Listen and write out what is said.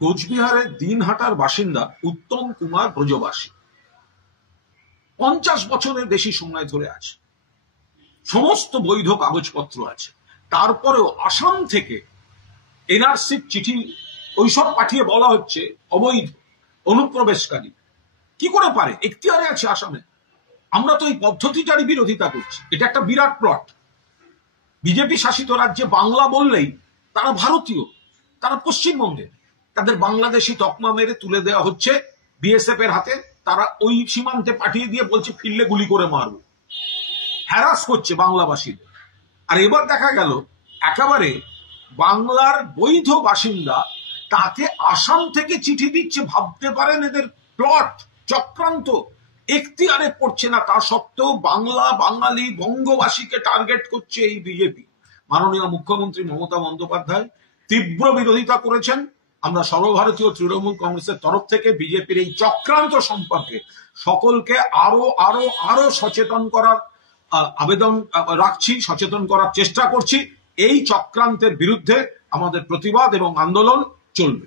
কোচবিহারের দিনহাটার বাসিন্দা উত্তম কুমার ব্রজবাসী 50 বছরের বেশি সময় ধরে আছে, সমস্ত বৈধ কাগজপত্র আছে, তারপরেও আসাম থেকে এনআরসির চিঠি ওইসব পাঠিয়ে বলা হচ্ছে অবৈধ অনুপ্রবেশকারী। কি করে পারে? এখতিয়ারে আছে আসামে। আমরা তো এই পদ্ধতিটারই বিরোধিতা করছি। এটা একটা বিরাট প্লট। বিজেপি শাসিত রাজ্যে বাংলা বললেই তারা ভারতীয়, তারা পশ্চিমবঙ্গের, তাদের বাংলাদেশি তকমা মেরে তুলে দেওয়া হচ্ছে বিএসএফ এর হাতে। তারা ওই সীমান্তে পাঠিয়ে দিয়ে বলছে ফিরলে গুলি করে মারবো, হ্যারাস করছে বাংলাবাসীদের। আর এবার দেখা গেল একেবারে বাংলার বৈধ বাসিন্দা তাকে আসাম থেকে চিঠি দিচ্ছে। ভাবতে পারেন এদের প্লট, চক্রান্ত। এখতিয়ারে পড়ছে না, তা সত্ত্বেও বাংলা, বাঙালি, বঙ্গবাসীকে টার্গেট করছে এই বিজেপি। মাননীয় মুখ্যমন্ত্রী মমতা বন্দ্যোপাধ্যায় তীব্র বিরোধিতা করেছেন। আমরা সর্বভারতীয় তৃণমূল কংগ্রেসের তরফ থেকে বিজেপির এই চক্রান্ত সম্পর্কে সকলকে আরো আরো আরো সচেতন করার আবেদন রাখছি, সচেতন করার চেষ্টা করছি। এই চক্রান্তের বিরুদ্ধে আমাদের প্রতিবাদ এবং আন্দোলন চলবে।